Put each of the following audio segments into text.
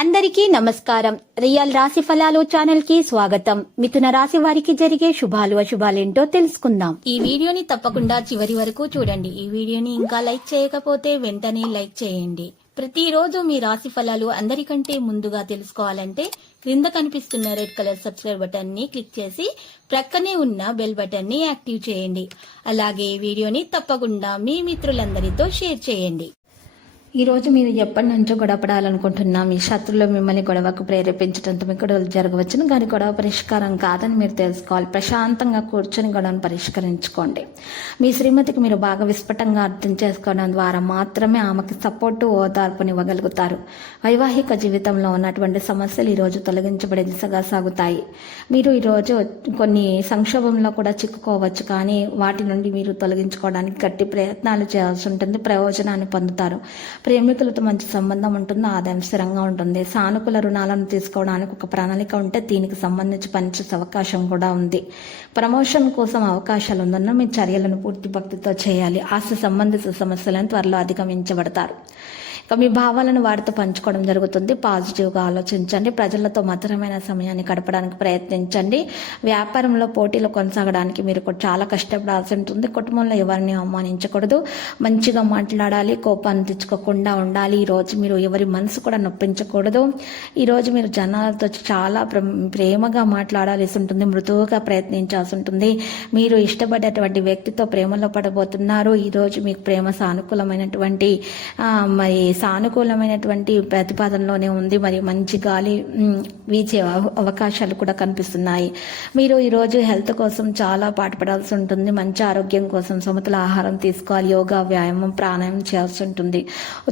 అందరికీ నమస్కారం. రియల్ రాశి ఫలాలు ఛానల్ కి స్వాగతం. మిథున రాశి వారికి జరిగే శుభాలు అశుభాలేంటో తెలుసుకుందాం. ఈ వీడియోని తప్పకుండా చివరి వరకు చూడండి. ఈ వీడియోని ఇంకా లైక్ చేయకపోతే వెంటనే లైక్ చేయండి. ప్రతిరోజు మీ రాశి ఫలాలు అందరికంటే ముందుగా తెలుసుకోవాలంటే క్రింద కనిపిస్తున్న రెడ్ కలర్ సబ్స్క్రైబ్ బటన్ ని క్లిక్ చేసి ప్రక్కనే ఉన్న బెల్ బటన్ ని యాక్టివ్ చేయండి. అలాగే ఈ వీడియోని తప్పకుండా మీ మిత్రులందరితో షేర్ చేయండి. ఈ రోజు మీరు ఎప్పటి నుంచో గొడవపడాలనుకుంటున్నా మీ శత్రులు మిమ్మల్ని గొడవకు ప్రేరేపించడంతో మీకు గొడవలు జరగవచ్చును, కానీ గొడవ పరిష్కారం కాదని మీరు తెలుసుకోవాలి. ప్రశాంతంగా కూర్చొని గొడవను పరిష్కరించుకోండి. మీ శ్రీమతికి మీరు బాగా విస్ఫుటంగా అర్థం చేసుకోవడం ద్వారా మాత్రమే ఆమెకి సపోర్టు ఓదార్పునివ్వగలుగుతారు. వైవాహిక జీవితంలో ఉన్నటువంటి సమస్యలు ఈరోజు తొలగించబడే దిశగా సాగుతాయి. మీరు ఈరోజు కొన్ని సంక్షోభంలో కూడా చిక్కుకోవచ్చు, కానీ వాటి నుండి మీరు తొలగించుకోవడానికి గట్టి ప్రయత్నాలు చేయాల్సి ఉంటుంది. ప్రయోజనాన్ని పొందుతారు. ప్రేమికులతో మంచి సంబంధం ఉంటుంది. ఆదాయం స్థిరంగా ఉంటుంది. సానుకూల రుణాలను తీసుకోవడానికి ఒక ప్రణాళిక ఉంటే దీనికి సంబంధించి పనిచేసే అవకాశం కూడా ఉంది. ప్రమోషన్ కోసం అవకాశాలు ఉందన్న మీ చర్యలను పూర్తి భక్తితో చేయాలి. ఆస్తి సంబంధిత సమస్యలను త్వరలో అధిగమించబడతారు. ఇక మీ భావాలను వారితో పంచుకోవడం జరుగుతుంది. పాజిటివ్గా ఆలోచించండి. ప్రజలతో మధురమైన సమయాన్ని గడపడానికి ప్రయత్నించండి. వ్యాపారంలో పోటీలు కొనసాగడానికి మీరు చాలా కష్టపడాల్సి ఉంటుంది. కుటుంబంలో ఎవరిని అవమానించకూడదు. మంచిగా మాట్లాడాలి. కోపాన్ని తెచ్చుకోకుండా ఉండాలి. ఈరోజు మీరు ఎవరి మనసు కూడా నొప్పించకూడదు. ఈరోజు మీరు జనాలతో చాలా ప్రేమగా మాట్లాడాల్సి ఉంటుంది. మృదువుగా ప్రయత్నించాల్సి ఉంటుంది. మీరు ఇష్టపడేటువంటి వ్యక్తితో ప్రేమలో పడబోతున్నారు. ఈరోజు మీకు ప్రేమ సానుకూలమైనటువంటి ప్రతిపాదనలోనే ఉంది. మరి మంచి గాలి వీచే అవకాశాలు కూడా కనిపిస్తున్నాయి. మీరు ఈరోజు హెల్త్ కోసం చాలా పాటుపడాల్సి ఉంటుంది. మంచి ఆరోగ్యం కోసం సమతుల ఆహారం తీసుకోవాలి. యోగా, వ్యాయామం, ప్రాణాయామం చేయాల్సి ఉంటుంది.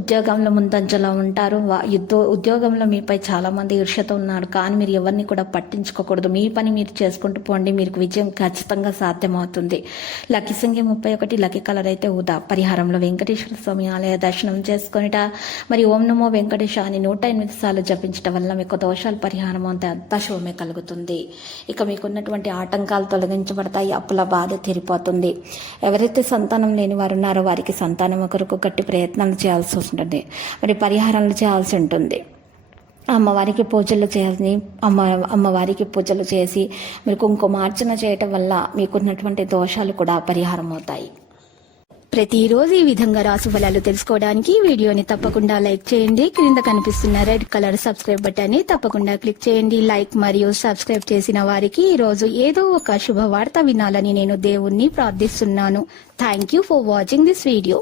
ఉద్యోగంలో ముందంజలో ఉంటారు. ఉద్యోగంలో మీపై చాలా మంది ఈర్ష్యతో ఉన్నారు, కానీ మీరు ఎవరిని కూడా పట్టించుకోకూడదు. మీ పని మీరు చేసుకుంటూ పోండి. మీకు విజయం ఖచ్చితంగా సాధ్యమవుతుంది. లక్కీ సంఖ్య 31. లక్కీ కలర్ అయితే ఊదా. పరిహారంలో వెంకటేశ్వర స్వామి ఆలయ దర్శనం చేసుకొనిట మరి ఓం నమో వెంకటేశ అని 108 సార్లు జపించడం వల్ల మీకు దోషాలు పరిహారం అంతే అంతా శుభమే కలుగుతుంది. ఇక మీకున్నటువంటి ఆటంకాలు తొలగించబడతాయి. అప్పుల బాధ తీరిపోతుంది. ఎవరైతే సంతానం లేని వారు ఉన్నారో వారికి సంతానం కొరకు గట్టి ప్రయత్నాలు చేయాల్సి ఉంటుంది. మరి పరిహారాలు చేయాల్సి ఉంటుంది. అమ్మవారికి పూజలు చేయాలి. అమ్మవారికి పూజలు చేసి మీరు కుంకుమార్చన చేయటం వల్ల మీకున్నటువంటి దోషాలు కూడా పరిహారం అవుతాయి. ప్రతిరోజు ఈ విధంగా రాశి ఫలాలు తెలుసుకోవడానికి వీడియోని తప్పకుండా లైక్ చేయండి. క్రింద కనిపిస్తున్న రెడ్ కలర్ సబ్స్క్రైబ్ బటన్ ని తప్పకుండా క్లిక్ చేయండి. లైక్ మరియు సబ్స్క్రైబ్ చేసిన వారికి ఈ రోజు ఏదో ఒక శుభవార్త వినాలని నేను దేవుణ్ణి ప్రార్థిస్తున్నాను. Thank you for watching this video.